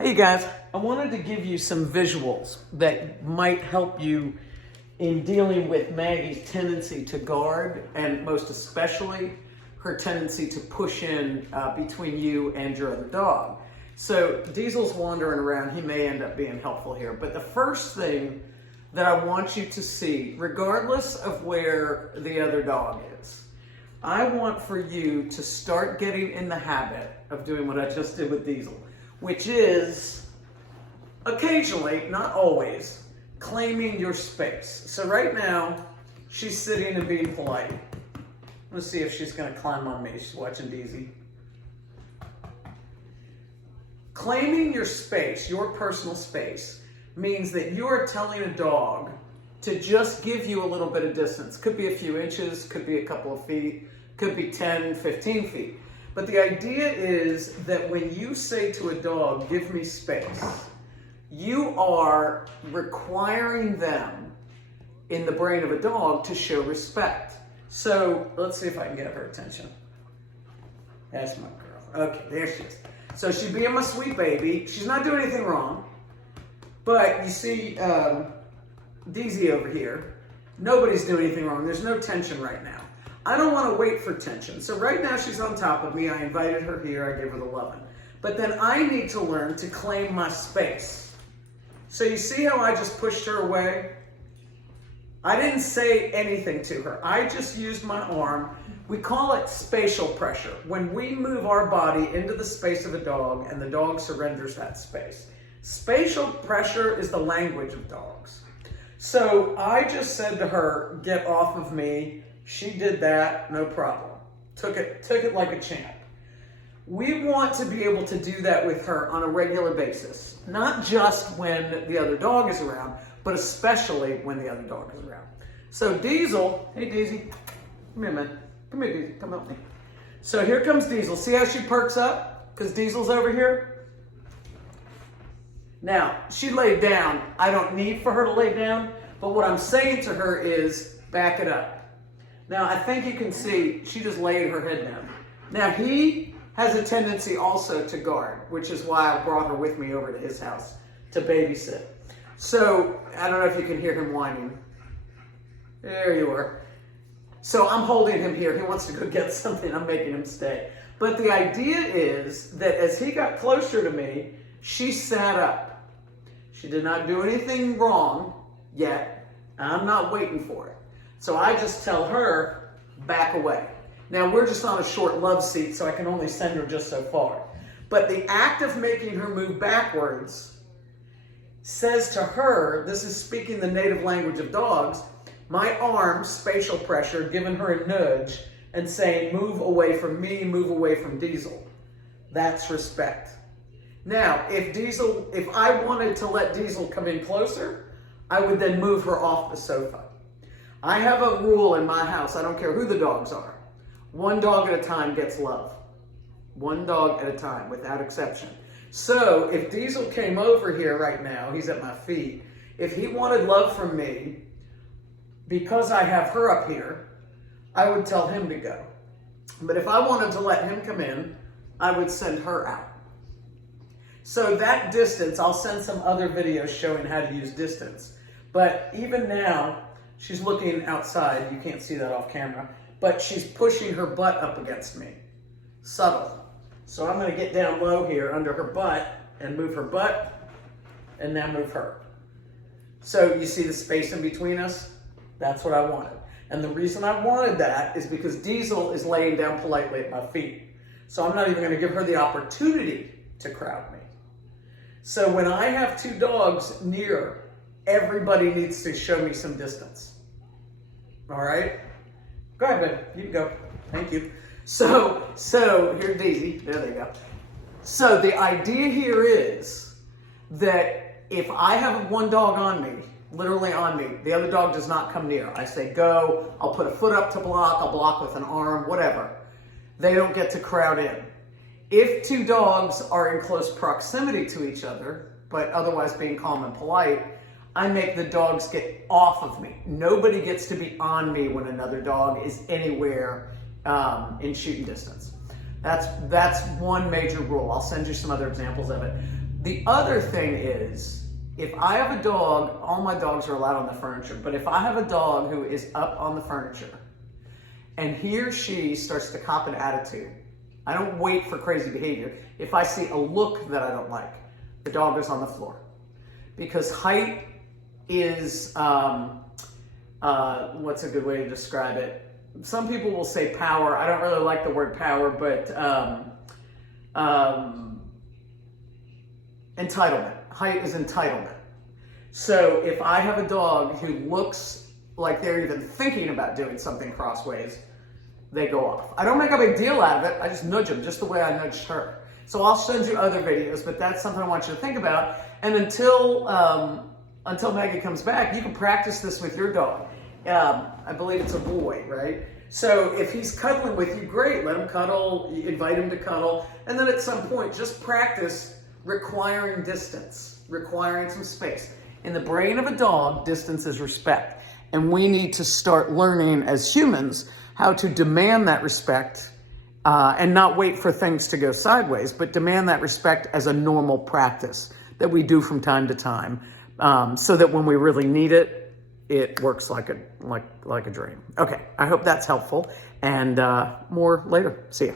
Hey guys, I wanted to give you some visuals that might help you in dealing with Maggie's tendency to guard and most especially her tendency to push in between you and your other dog. So Diesel's wandering around, he may end up being helpful here, but the first thing that I want you to see, regardless of where the other dog is, I want for you to start getting in the habit of doing what I just did with Diesel, which is occasionally, not always, claiming your space. So right now, she's sitting and being polite. Let's see if she's gonna climb on me. She's watching Deezy. Claiming your space, your personal space, means that you are telling a dog to just give you a little bit of distance. Could be a few inches, could be a couple of feet, could be 10, 15 feet. But the idea is that when you say to a dog, give me space, you are requiring them in the brain of a dog to show respect. So let's see if I can get her attention. That's my girl. Okay, there she is. So she's being my sweet baby. She's not doing anything wrong. But you see Deezy over here. Nobody's doing anything wrong. There's no tension right now. I don't want to wait for tension. So right now she's on top of me. I invited her here. I gave her the lovin'. But then I need to learn to claim my space. So you see how I just pushed her away? I didn't say anything to her. I just used my arm. We call it spatial pressure. When we move our body into the space of a dog and the dog surrenders that space. Spatial pressure is the language of dogs. So I just said to her, get off of me. She did that, no problem. Took it like a champ. We want to be able to do that with her on a regular basis. Not just when the other dog is around, but especially when the other dog is around. So Diesel, hey Deezy, come here man. Come here Deezy, come help me. So here comes Diesel. See how she perks up? Because Diesel's over here. Now, she laid down. I don't need for her to lay down, but what I'm saying to her is back it up. Now, I think you can see she just laid her head down. Now, he has a tendency also to guard, which is why I brought her with me over to his house to babysit. So, I don't know if you can hear him whining. There you are. So, I'm holding him here. He wants to go get something. I'm making him stay. But the idea is that as he got closer to me, she sat up. She did not do anything wrong yet. I'm not waiting for it. So I just tell her, back away. Now we're just on a short love seat, so I can only send her just so far. But the act of making her move backwards says to her, this is speaking the native language of dogs, my arm, spatial pressure, giving her a nudge and saying, move away from me, move away from Diesel. That's respect. Now, if I wanted to let Diesel come in closer, I would then move her off the sofa. I have a rule in my house, I don't care who the dogs are. One dog at a time gets love. One dog at a time, without exception. So, if Diesel came over here right now, he's at my feet, if he wanted love from me, because I have her up here, I would tell him to go. But if I wanted to let him come in, I would send her out. So that distance, I'll send some other videos showing how to use distance. But even now, she's looking outside. You can't see that off camera. But she's pushing her butt up against me. Subtle. So I'm going to get down low here under her butt and move her butt and now move her. So you see the space in between us? That's what I wanted. And the reason I wanted that is because Diesel is laying down politely at my feet. So I'm not even going to give her the opportunity to crowd me. So when I have two dogs near, everybody needs to show me some distance. All right? Go ahead, babe. You can go. Thank you. So here's Deezy. There they go. So the idea here is that if I have one dog on me, literally on me, the other dog does not come near. I say go, I'll put a foot up to block, I'll block with an arm, whatever. They don't get to crowd in. If two dogs are in close proximity to each other, but otherwise being calm and polite, I make the dogs get off of me. Nobody gets to be on me when another dog is anywhere in shooting distance. That's one major rule. I'll send you some other examples of it. The other thing is, if I have a dog, all my dogs are allowed on the furniture, but if I have a dog who is up on the furniture and he or she starts to cop an attitude, I don't wait for crazy behavior. If I see a look that I don't like, the dog is on the floor. Because height is, what's a good way to describe it? Some people will say power. I don't really like the word power, but entitlement. Height is entitlement. So if I have a dog who looks like they're even thinking about doing something crossways, they go off. I don't make a big deal out of it. I just nudge them just the way I nudged her. So I'll send you other videos, but that's something I want you to think about. And until Maggie comes back, you can practice this with your dog. I believe it's a boy, right? So if he's cuddling with you, great. Let him cuddle. You invite him to cuddle. And then at some point, just practice requiring distance, requiring some space. In the brain of a dog, distance is respect. And we need to start learning as humans how to demand that respect and not wait for things to go sideways, but demand that respect as a normal practice that we do from time to time, so that when we really need it, it works like a dream. Okay, I hope that's helpful, and more later. See ya.